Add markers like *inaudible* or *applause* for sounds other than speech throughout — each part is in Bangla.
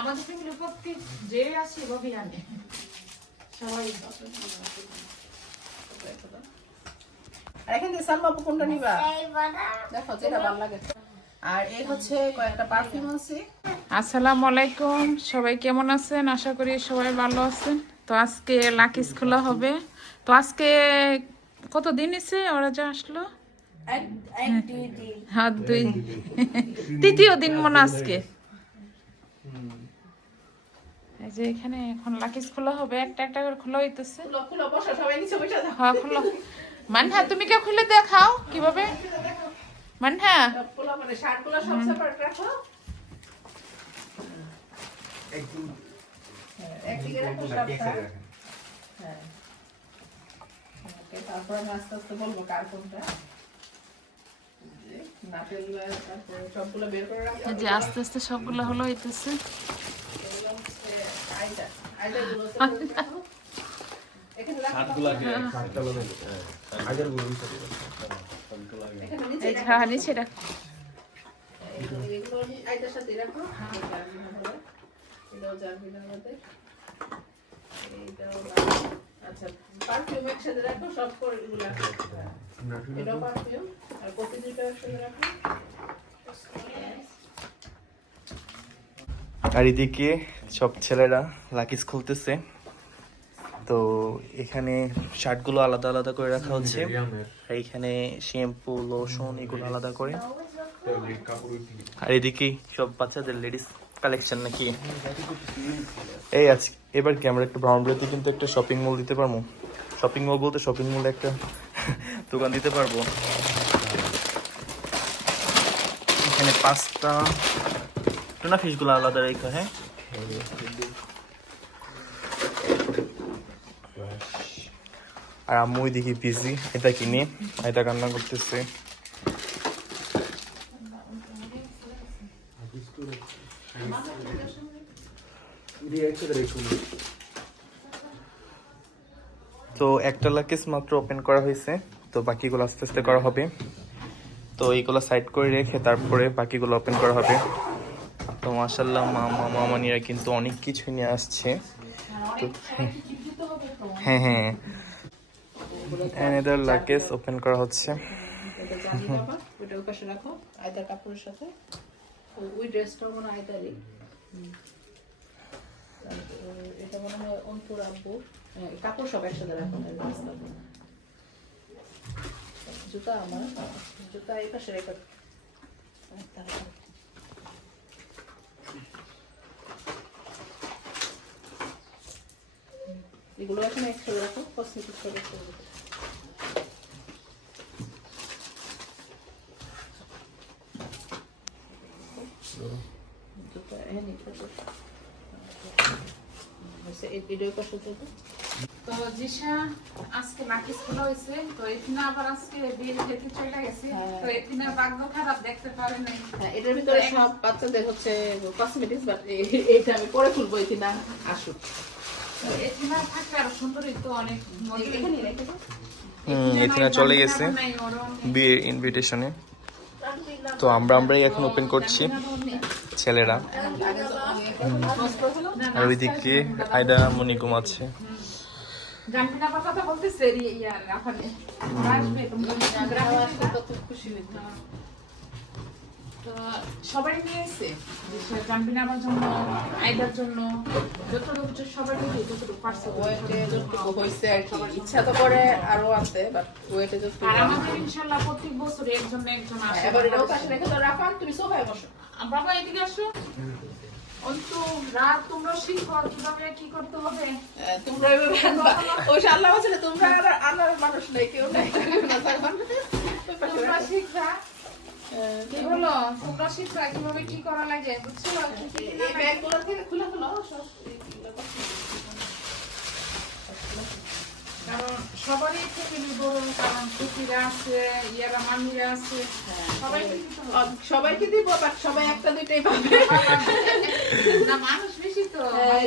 আমাদের ফ্যামিলি প্রত্যেক যে আছে এভাবেই আনে। সবাই আর এখান থেকে সালমা কোনটা নিবা? দেখো যেটা ভালো লাগে। আর এই হচ্ছে কয়েকটা পারফিউম আছে। আসসালামু আলাইকুম। সবাই কেমন আছেন? আশা করি সবাই ভালো আছেন। তো আজকে লাকিস খোলা হবে। তো আজকে কত দিন এসে ওরা যা আসলো? দুই তৃতীয় দিন মনে আজকে এই যে এখানে এখন লাকিস খোলা হবে একটা একটা করে খোলা হইতেছে। খুলো খুলো বসো সবাই নিচে বসে যাও হ্যাঁ মানহা তুমি কে খুলে দেখাও? কীভাবে? মানে হ্যাঁ, হ্যাঁ। ওকে, তারপর আমি আস্তে আস্তে বলব কার কোনটা। যে, আস্তে আস্তে সবগুলো হলো হইতেছে। হ্যাঁ। জারবিনার মধ্যে এইটাও আচ্ছা পারফিউম একসাথে রাখো সব করে এগুলো এটাও পারফিউম আর কপি দুটো একসাথে রাখো। আর এদিকে সব ছেলেরা লাকিস খুলতেছে। তো এখানে শার্টগুলো আলাদা আলাদা করে রাখা হচ্ছে। আর এখানে শ্যাম্পু লোশন এগুলো আলাদা করে। আর এদিকে সব বাচ্চাদের লেডিস কালেকশন নাকি? এই আজকে, এবার কি আমরা একটা ব্রাউন ব্রেতে কিন্তু একটা শপিং মল দিতে পারব? শপিং মল বলতে শপিং মলে একটা *laughs* দোকান দিতে পারব। এখানে পাঁচটা টুনা ফিশগুলো আলাদা রেখা হ্যাঁ? আর আম্মু দেখি বিজি এটা কিনে, এটা কান্না করতেছে। তো একটা লাকেজ মাত্র ওপেন করা হয়েছে, তো বাকিগুলো আস্তে আস্তে করা হবে। তো এইগুলো সাইড করে রেখে তারপরে বাকিগুলো ওপেন করা হবে। তো মাসাল্লাহ মামা মামানিরা কিন্তু অনেক কিছু নিয়ে আসছে। তো হ্যাঁ হ্যাঁ। এনাদের লাকেজ ওপেন করা হচ্ছে। ওই আয়তার এটা মনে হয় অন্তর আব্বু কাপড় সব একসাথে রাখো তাই জুতা আমার জুতা এই পাশে রেখো রাখো। হুম, এগুলো এখন একসাথে রাখো কসমেটিক সব একসাথে জুতা হ্যাঁ রাখো। হয়েছে, দেবো। তো জিসা আজকে লাকিস খোলা হয়েছে তো এখানে আবার আজকে বিয়ে খেতে চলে গেছে। হ্যাঁ। তো এখানে ভাগ্য খারাপ দেখতে পারে নাই। হ্যাঁ, এটার ভিতরে সব বাচ্চাদের হচ্ছে কসমেটিক্স বাট এটা আমি পরে খুলবো কিনা আসুক। এখানে থাকলে আরও সুন্দর হইতো অনেক এখানে রেখে এখানে চলে গেছে। বিয়ের ইনভিটেশনে তো আমরা আমরাই এখন ওপেন করছি। ছেলেরা। তো-। আর ওইদিকে আয়দা মনি ঘুমাচ্ছে তো। তো সবাই আমার জন্য জন্য যতটুকু সবাই নিয়ে যতটুকু পারছে ওয়েটে যতটুকু হয়েছে আর কি। ইচ্ছা তো করে আরও আছে বাট ওয়েটে যতটুকু আর আমাদের ইনশাল্লাহ প্রত্যেক বছর একজন একজন আসে এবার এটাও পাশে রেখে তুমি সোফায় বসো বাবা এদিকে আসো তোমরা কীভাবে কি করতে হবে? তোমরা ওই আল্লাহ বলছিল, তোমরা আর আল্লাহর মানুষ নাই কেউ নাই। তোমরা। শিখবা। কি হলো তোমরা শিখবা কীভাবে কি করা লাগে বুঝছ? না এই? ব্যাগগুলো থেকে খুলে সব করছি। কারণ সবারই ফ্যামিলি বড় কারণ আছে ইয়ারা মামিরা আছে। অ- সবাইকে দিব বাট সবাই একটা দুইটাই পাবে। না মানুষ বেশি তো হ্যাঁ,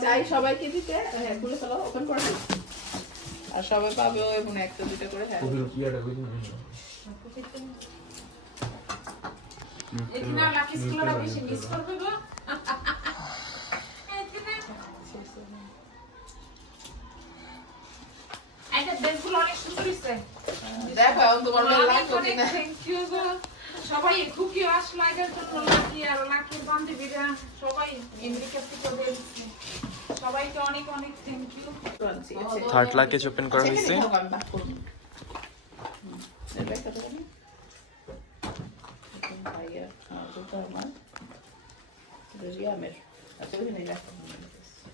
চাই সবাইকে দিতে। হ্যাঁ খুলে ফেলো ওপেন করে। আর সবাই পাবে এবং একটা দুইটা করে হ্যাঁ। এখানে লাকি স্কুলটা বেশি মিস করবে গো। ড্রেসগুলো অনেক সুন্দর হয়েছে দেখো এখন তোমার ভালো অনেক লাগতো অনেক কিনা থ্যাংক ইউ গো। সবাই খুকি আসলো এটার জন্য লাকি আর লাকির বান্ধবীরা সবাই আমেরিকা থেকে দিয়ে সবাইকে অনেক অনেক thank you third luggage open করা হয়েছে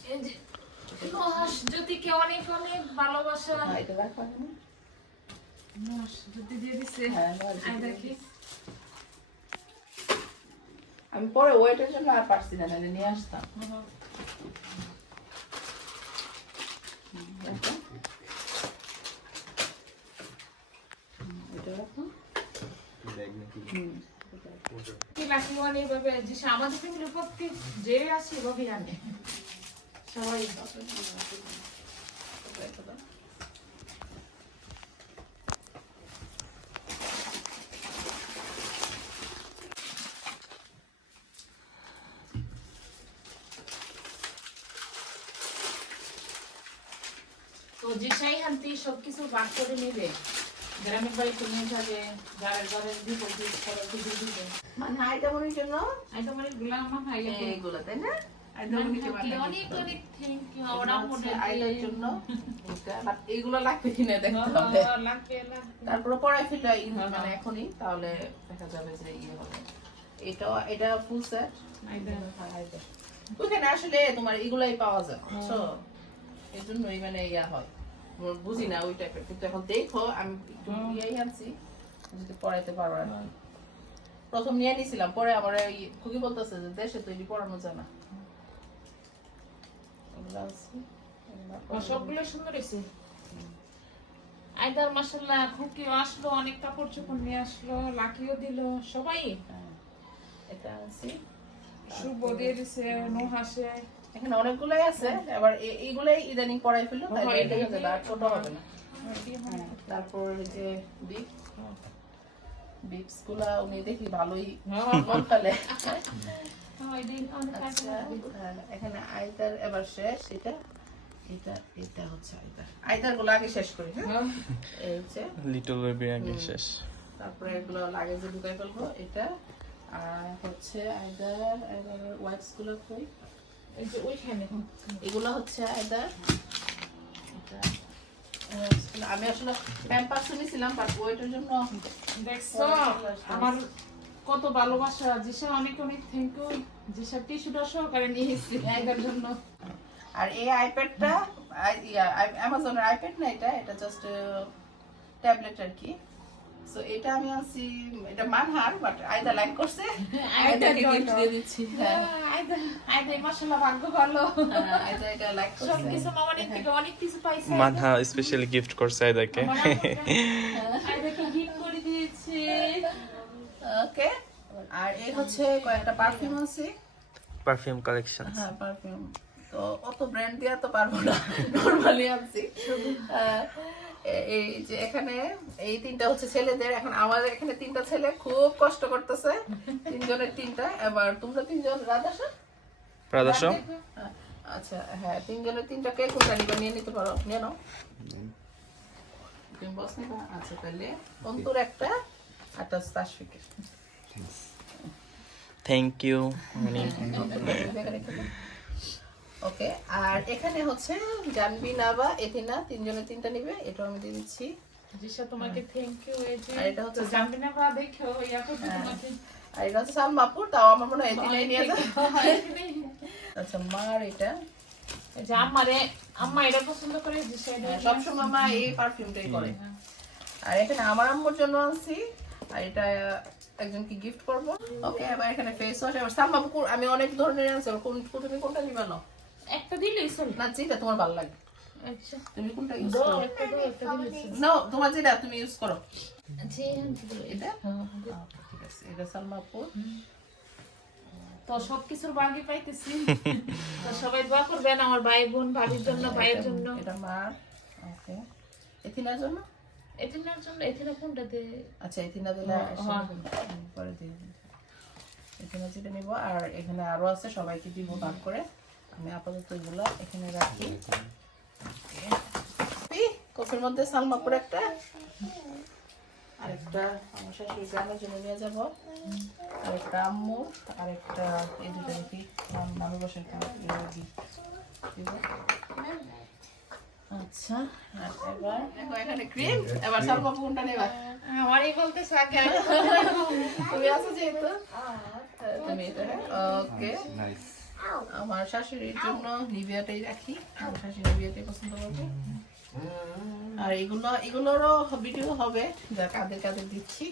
এই যে। নহাস জ্যোতিকে অনেক অনেক ভালোবাসা নহাস জ্যোতি দিয়ে দিছে আই দেখি। আমি পরে ওয়েটের জন্য আর পারছি না নাহলে নিয়ে আসতাম। মানে আমাদের প্রত্যেক যে আসি এভাবে আনে। তো যে সেই হান্তি সবকিছু বাদ করে নেবে গ্রামের বাড়িতে নিয়ে যাবে যারের ঘরের বিপদ সবাইকে দিয়ে দিবে মানে আইটামনির জন্য আমি তো মানে গুলাম আমার ভাই এইগুলো তাই না অনেক দিতে অনেক থ্যাংক ইউ ওরা মনে আইটার জন্য। এইগুলো লাগবে কিনা দেখতে হবে। লাগবে লাগবে। তারপরে পরে ফেলে মানে এখনই তাহলে দেখা যাবে যে ইয়ে হবে। এটা এটা ফুল সেট ওইখানে আসলে তোমার এগুলাই পাওয়া যায় বুঝছ? এই জন্যই মানে ইয়া হয়। বুঝি না ওই টাইপের কিন্তু এখন দেখো আমি একটু ইয়াই আনছি যদি পড়াইতে পারো প্রথম নিয়ে নিছিলাম পরে আমার ওই খুবই বলতেছে যে দেশে তৈরি পড়ানো যায় না। সবগুলো সুন্দর হয়েছে। আইদার মাসাল্লাহ খুকিও আসলো অনেক কাপড় চোপড় নিয়ে আসলো লাকিও দিল সবাই। হ্যাঁ, এটা আছে শুভ দিয়ে দিছে নোহাসে এখানে অনেকগুলাই আছে এবার এইগুলাই ইদানিং পড়াই ফেলল তাই হয়, ছোট হবে না। হ্যাঁ। হ্যাঁ, তারপর যে বিপ বিপসগুলা উনি দেখি ভালোই মন ফেলে হ্যাঁ, *laughs* এখানে আইতার এবার শেষ এটা এটা এটা হচ্ছে আইতার আইতারগুলো আগে শেষ করি হ্যাঁ? এই যে লিটল বেবি আগে শেষ। তারপরে এগুলো লাগেজে ঢুকাই ফেলব এটা আর হচ্ছে আইদার আইদার ওয়াইপসগুলো কই এই যে ওইখানে এগুলো হচ্ছে আইদার এটা আমি আসলে প্যাম্পাস নিয়েছিলাম বাট ওইটার জন্য দেখছ আমার কত ভালোবাসা জিসা অনেক অনেক থ্যাংক ইউ জিসা টিস্যুটা সহকারে নিয়ে এসেছি এটার জন্য। আর এই আইপ্যাডটা অ্যামাজনের আইপ্যাড না এটা? এটা জাস্ট ট্যাবলেট আর কি। সো এটা আমি আনছি এটা মানহার বাট আইদা লাইক করছে। আইদাকে গিফট দিয়ে দিচ্ছি। হ্যাঁ আইদা আইদা মাশাআল্লাহ ভাগ্য ভালো। হ্যাঁ, আইদা এটা লাইক করছে। সবকিছু মামানের থেকে অনেক কিছু পাইছে। মানহা স্পেশালি গিফট করছে আইদাকে আইদাকে গিফট করে দিয়েছে। ওকে আর এই হচ্ছে কয়েকটা পারফিউম আছে। পারফিউম কালেকশন হ্যাঁ পারফিউম তো অত ব্র্যান্ড দেওয়া তো পারব না নর্মালি আনছি। এই যে এখানে এই তিনটা হচ্ছে ছেলেদের। এখন আমাদের এখানে তিনটা ছেলে খুব কষ্ট করতেছে তিনজনের তিনটা। এবার তোমরা তিনজন রাধাসা? রাধাসো? আচ্ছা হ্যাঁ তিনজনের তিনটা কে কোনটা নিবা? নিয়ে নিতে পারো নিয়ে নাও। তুমি বস নিবা। আচ্ছা তাহলে অন্তর একটা। আর তার তাসফিকের থ্যাংক ইউ ওকে আর এখানে হচ্ছে জানবি নাবা এথিনা তিনজনের তিনটা নিবে এটাও আমি দিয়ে দিচ্ছি। জিসা তোমাকে থ্যাংক ইউ এই যে আর এটা হচ্ছে জানবি না বা দেখো ইয়া করতে তোমাকে আর এটা হচ্ছে সালমাপুর তাও আমার মনে হয় এথিনাই নিয়ে আচ্ছা মার এটা। যে আমারে আম্মা এটা পছন্দ করে জিসা এটা হ্যাঁ, সবসময় মা এই পারফিউমটাই করে। আর এখানে আমার আম্মুর জন্য আনছি আর এটা একজনকে গিফট করব। ওকে এবার এখানে ফেস ওয়াশ এবার আমি অনেক ধরনের আনছি কোন তুমি কোনটা নিবে না একটা দিলেই চল। না যেটা তোমার ভালো লাগে। আচ্ছা। তুমি কোনটা ইউজ করো? না তোমার যেটা তুমি ইউজ করো। দিলে। এটা? আচ্ছা, ঠিক আছে এটা সালমাপুর তো সবকিছুর বাকি পাইতেছি। তো সবাই দোয়া করবেন আমার ভাই বোন ভাবির জন্য ভাইয়ের জন্য। এটা মার ওকে। এথিনার জন্য? এথিনার জন্য এথিনা কোনটাতে আচ্ছা এথিনা দিলে হ্যাঁ। পরে দিয়ে। এখানে যেটা নিব আর এখানে আরও আছে সবাইকে দিব ভাগ করে। আমি আপাতত এগুলো এখানে রাখি। কফির মধ্যে সালমাপুর একটা। আরেকটা আমার শাশুড়ি গ্রামের জন্য নিয়ে যাব। আরেকটা আম্মুর আরেকটা এই দুটো দেখি মানুষ বসে দিব। আচ্ছা এবার এখানে ক্রিম এবার কোনটা নেবা। আমারই তুমি আছো যেহেতু। তুমি এটা ওকে। আমার শাশুড়ির জন্য নিভিয়াটাই রাখি। আমার শাশুড়ি নিভিয়াটাই পছন্দ করবে। আর এগুলো এগুলোরও ভিডিও হবে। যা কাদের কাদের দিচ্ছি।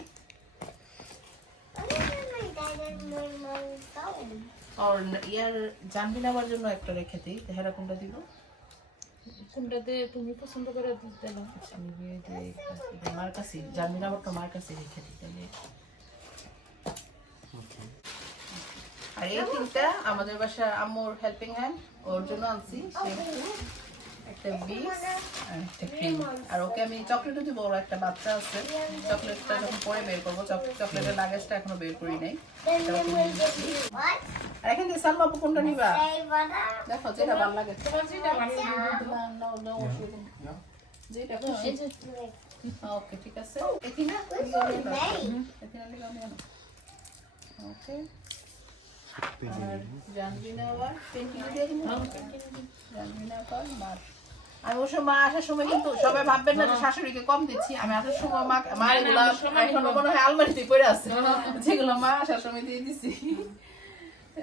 আর ইয়ার জানবি নেওয়ার জন্য একটা রেখে দিই। হেরা কোনটা দিব। কোনটাতে তুমি পছন্দ করে দিতে না আচ্ছা নিভিয়া দিয়ে আমার মার কাছে জামিন আবার তোমার কাছে রেখে দিতে আর এই তিনটা আমাদের বাসা আম্মুর হেল্পিং হ্যান্ড ওর জন্য আনছি। শ্যাম্পু একটা বিক্স আর একটা ক্রিম। আর ওকে আমি চকলেটও দিব ওর একটা বাচ্চা আছে। চকলেটটা যখন পরে বের করব চকলেটের লাগেজটা এখনও বের করি নাই। আর এখান থেকে সালমা আপু কোনটা নিবা? দেখো যেটা ভালো লাগে। তোমার যেটা ভালো লাগে না, না, না, অসুবিধা নেই। যেটা খুশি ওকে ঠিক আছে। এখানে ওকে। আমি অবশ্য মা আসার সময় কিন্তু সবাই ভাববেন না যে শাশুড়িকে কম দিচ্ছি। আমি আসার সময় মা মা এগুলো এখনও মনে হয় আলমারিতে পড়ে আছে। যেগুলো মা আসার সময় দিয়ে দিছি।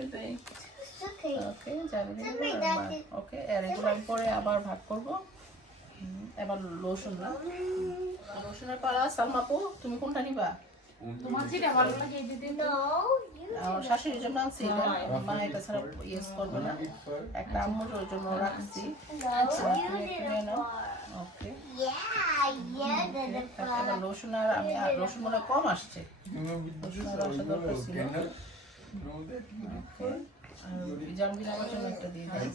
এটাই। ওকে জানবি ওকে আর এগুলো আমি পরে আবার ভাগ করব। এবার লোশন না। লোশনের পালা সালমাপু তুমি কোনটা নিবা? তোমার যেটা ভালো লাগে এই দিদি শাশুড়ির জন্য আনছি এটা মা এটা ছাড়া ইউজ করবে না একটা আম্মুর জন্য রাখছি রসুন আর আমি আর রসুন মনে কম আসছে জানবি আমার জন্য একটা দিয়ে দিই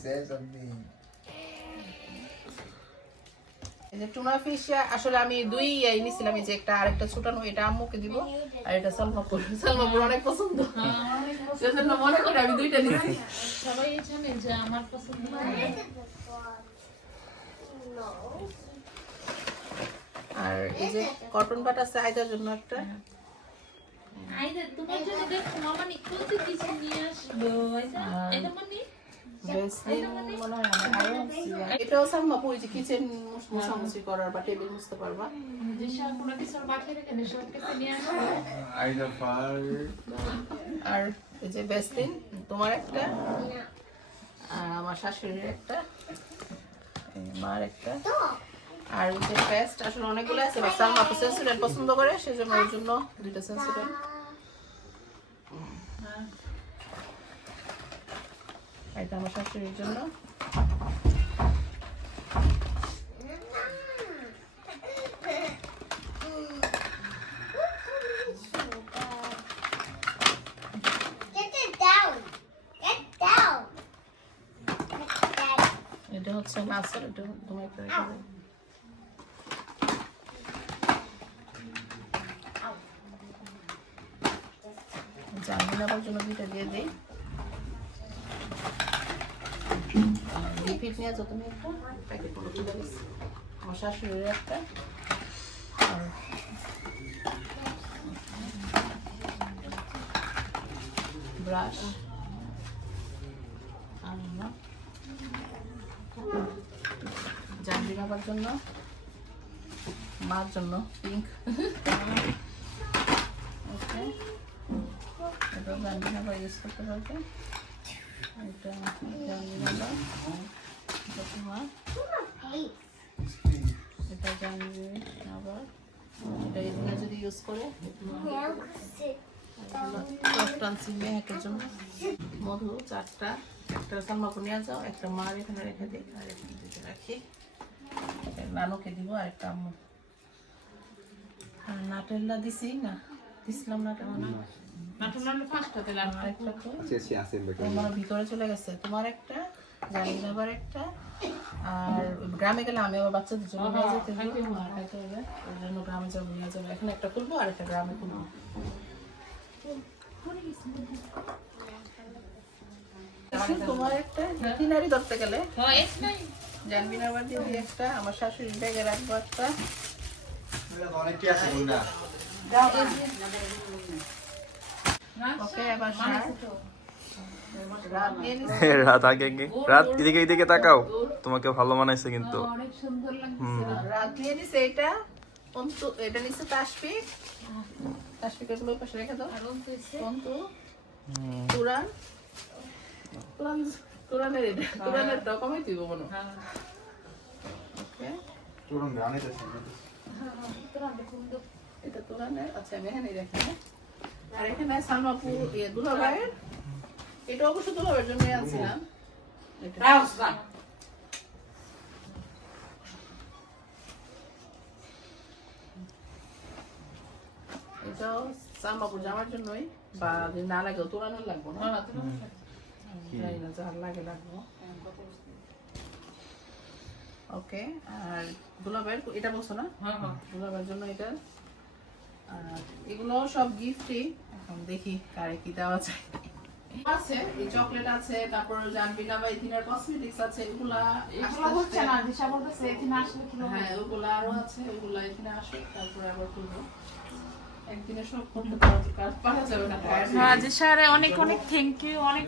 এই যে টুনা ফিশ আসলে আমি দুই এই নিছিলাম এই যে একটা আরেকটা ছোটানো এটা আম্মুকে দিব আর এটা সালমাপুর। সালমাপুর অনেক পছন্দ। সেজন্য মনে করে আমি দুইটা নিছি। সবাই জানে যে আমার পছন্দ আর এই যে কটন বাট আছে আইদার জন্য একটা। আইদা তোমার জন্য দেখো মামা নি কিছু নিয়ে আসব এটা মানে কিচেন করার বা টেবিল পারবা. আর এই যে ভেসলিন তোমার একটা আর আমার শাশুড়ির একটা মার একটা আর ওই যে পেস্ট আসলে অনেকগুলো আছে সালমা আপু পছন্দ করে, সেজন্য ওর জন্য দুইটা সেন্সিডেন্ট এটা আমার শাশুড়ির জন্য. এটা হচ্ছে মাছের এটা তোমার একটা রেখে দাও। জন্য দুইটা দিয়ে দিই রিপিট নিয়ে যাও তুমি একটা। প্যাকেটগুলো তুলে দিচ্ছি আমার শাশুড়ির একটা। আর ব্রাশ। আর জানবি বাবার জন্য। মার জন্য পিঙ্ক। ওকে। এটা ইউজ করতে পারবে। এটা মধু চারটা একটা নিয়ে যাও একটা মার এখানে রেখে দিই আর নানুকে দিব আর একটা আম্মু আর নাটেল্লা দিছি না দিছিলাম নাটেল্লা নাটক নাটক পাঁচটা দিলাম আর একটা তো Sì, sì, ha sempre তোমার ভিতরে চলে গেছে তোমার একটা জানি আবার একটা। আর গ্রামে গেলে আমি আবার বাচ্চাদের জন্য নিয়ে যেতে আর খাইতে হবে। ওই জন্য গ্রামে যাব নিয়ে যাব। এখানে একটা খুলবো আর একটা গ্রামে খুলবো। আসো তোমার একটা? তিনারি ধরতে গেলে? জানবিনা বাদ দিয়ে একটা আমার শাশুড়ি ব্যাগে রাখব একটা ওকে এবার শার্ট রাত নিয়ে নিচ্ছি। রাত আগে রাত এদিকে এদিকে তাকাও। তোমাকে ভালো মানাইছে কিন্তু। অনেক সুন্দর হুম। রাত। নিয়ে নিছে এটা মনে ওকে। এটা তুরানের আচ্ছা আমি এখানে রেখে আর এখানে সালমাপুর ইয়ে দুলাভাইয়ের এটা অবশ্য জন্য আনছিলাম। এটা এটাও জামার জন্যই বা না লাগে লাগবো না। জানি না যার লাগে লাগবো। ওকে আর এটা বলছো না? দুলাভাইয়ের জন্য এটা। আর এগুলো সব গিফটই। এখন দেখি কারে কি দেওয়া যায়। আছে এই চকলেট আছে তারপর জানবিনা বা ইথিনার কসমেটিক্স আছে এগুলা এগুলা হচ্ছে না দিশা বলতেছে এখানে আসলে কি হবে? হ্যাঁ ওগুলা আরও আছে ওগুলা এখানে আসে তারপরে আবার করব। একদিনে সব করতে পারা পারা যাবে না। হ্যাঁ দিশারে অনেক অনেক থ্যাংক ইউ অনেক